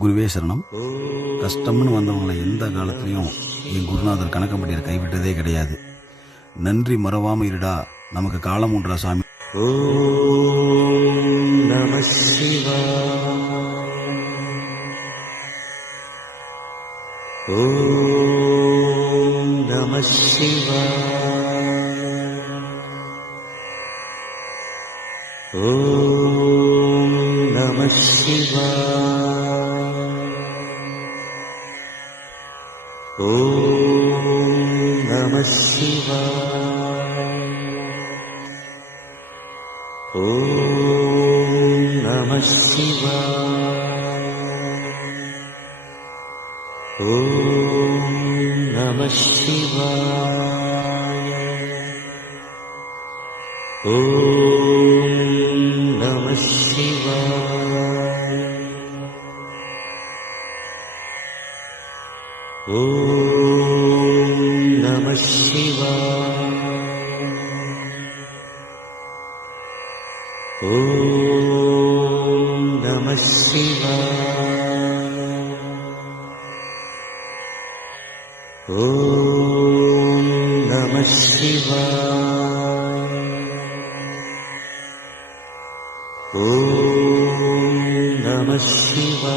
குருவே சரணம். கஷ்டம்னு வந்தவங்களை எந்த காலத்திலையும் என் குருநாதர் கணக்கம்பட்டியர் கைவிட்டதே கிடையாது. நன்றி மறவாம இருடா, நமக்கு காலம் உண்டா சாமி. ஓம் நம சிவாய. ஓம் நம சிவாய. ஓம் நம சிவாய. ஓம் நம சிவாய. ஓம் நம சிவாய. ஓம் நம சிவாய. ஓம் நம சிவாய. ஓம் நம சிவாய. ஓம் நம சிவாய. ஓம் நம சிவாய. ஓம் நம சிவாய.